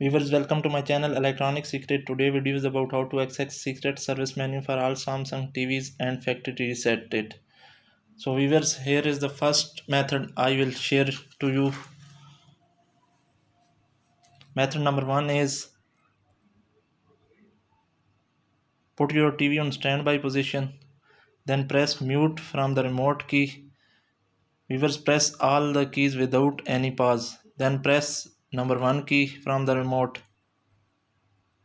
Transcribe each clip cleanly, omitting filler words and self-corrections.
Viewers, welcome to my channel Electronic Secret. Today video is about how to access secret service menu for all Samsung TVs and factory reset it. So viewers, here is the first method I will share to you. Method number 1 is put your TV on standby position, then press mute from the remote key. Viewers, press all the keys without any pause, then press number 1 key from the remote.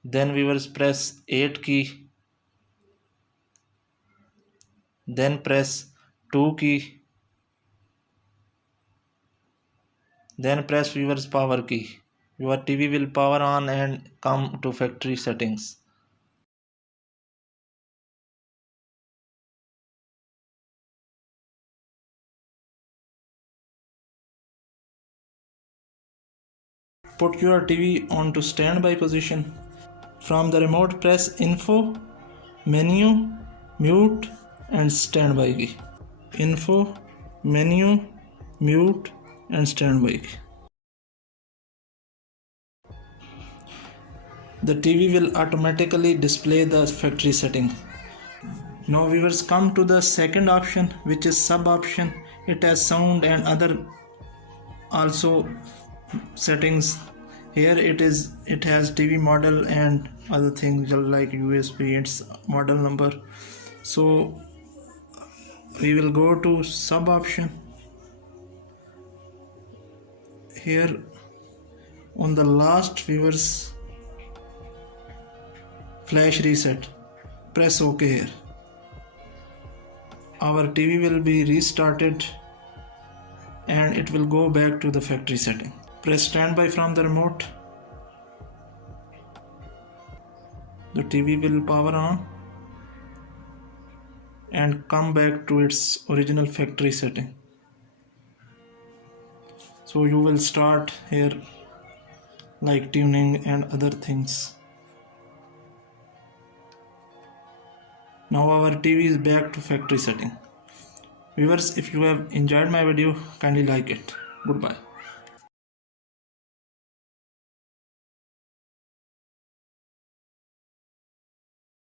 Then viewers, press 8 key, then press 2 key, then press viewers power key. Your TV will power on and come to factory settings. Put your TV on to standby position. From the remote, press info, menu, mute and standby key. Info, menu, mute and standby key. The TV will automatically display the factory setting. Now viewers, come to the second option, which is sub option. It has sound and other also settings. Here it has TV model and other things like USB, its model number. So we will go to sub option. Here on the last, viewers, flash reset, press OK here. Our TV will be restarted and it will go back to the factory setting. Press standby from the remote. The TV will power on and come back to its original factory setting. So you will start here like tuning and other things. Now our TV is back to factory setting. Viewers, if you have enjoyed my video, kindly like it. Goodbye.